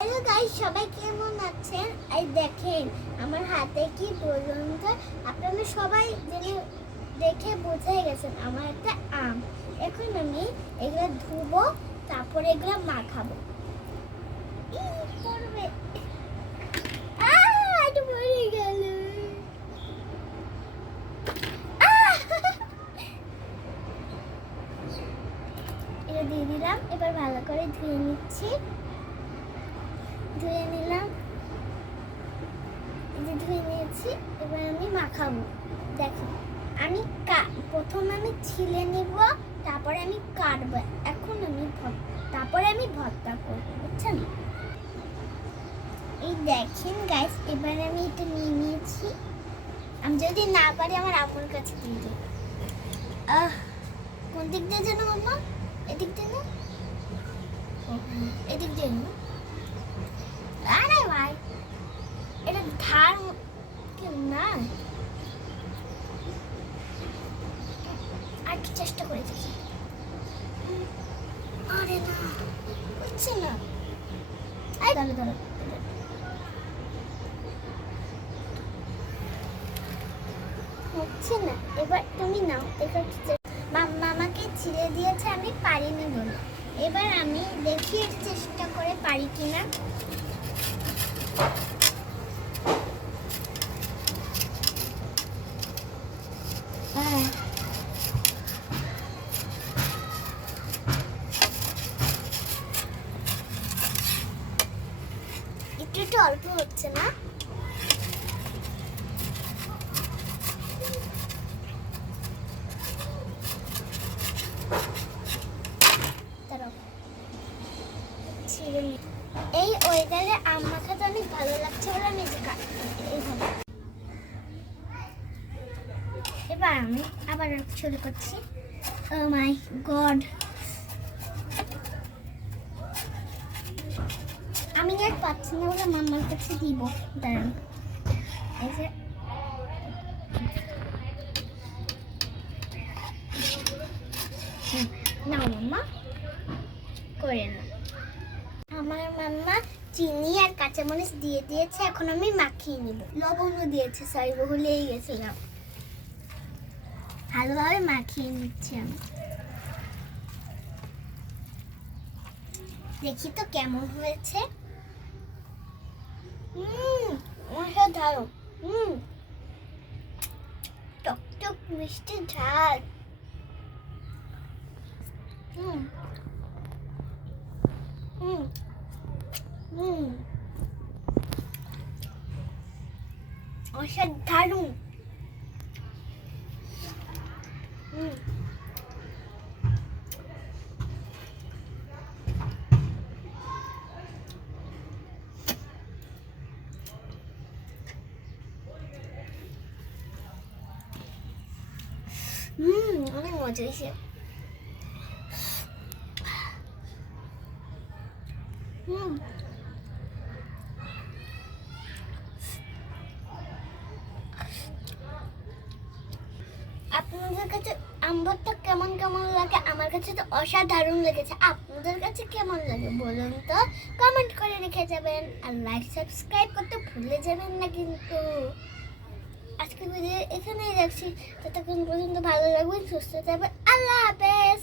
Hello guys, সবাই কেমন আছেন? এই দেখেন আমার হাতে কি বলুন তো। আপনারা সবাই জেনে দেখে বুঝে গেছেন আমার একটা আম। এখন আমি এগুলো ধুবো, তারপরে এগুলো মাখাবো। পড়বে, এটা পড়ে গেল। এটা দিয়ে দিলাম, এবার ভালো করে ধুয়ে নিচ্ছি। ধুয়ে নিলাম, ধুয়ে নিয়েছি। এবার আমি মাখাবো। দেখো আমি প্রথমে আমি ছিলে নিব, তারপরে আমি কাটবো। এখন আমি তারপরে আমি ভর্তা করবো, বুঝছেন? এই দেখেন গাইস, এবার আমি এটা নিয়ে নিয়েছি। আমি যদি না পারি আমার আপুর কাছে দিয়ে দেবো। কোন দিক দিয়ে যেন মাম্মা? এদিক দিয়ে না, এদিক দিয়ে না। আরে ভাই, এটা ধার কেউ না। আর কি চেষ্টা করে দেখি। আরে না, হচ্ছে না। দাঁড়ো দাঁড়ো, হচ্ছে না। এবার তুমি নাও। মাম্মা আমাকে ছিঁড়ে দিয়েছে, আমি পারিনি বলে। এবার আমি দেখি একটু চেষ্টা করে পারি কিনা। একটু একটু অল্প হচ্ছে না। এই ওয়েদারে আম মাখাতে অনেক ভালো লাগছে বলে আমি এইভাবে। এবার আমি আবার শুরু করছি। ও মাই গড, আমি আর পাচ্ছি না বলে মাম্মার কাছে দিব। দাঁড়ান, এই যে নাও মাম্মা, করে না। আমার মাম্মা চিনি আর কাঁচামরিচ দিয়ে দিয়েছে, এখন আমি মাখিয়ে নিব। লবণও দিয়েছে, সরি ভুলেই গেছিলাম। ভালোভাবে মাখিয়ে নিচ্ছি আমি। দেখি তো কেমন হয়েছে। অসাধারণ। টকটক মিষ্টি ঝাল। অসাধারণ। অনেক মজা হয়েছে। আপনাদের কাছে আম ভর্তা কেমন কেমন লাগে? আমার কাছে তো অসাধারণ লেগেছে। আপনাদের কাছে কেমন লাগে বলুন তো, কমেন্ট করে রেখে যাবেন। আর লাইক সাবস্ক্রাইব করতে ভুলে যাবেন না কিন্তু। আজকে ভিডিও এখানেই রাখছি। ততক্ষণ পর্যন্ত ভালো লাগবেন, সুস্থ থাকবেন। আল্লাহ হাফেজ।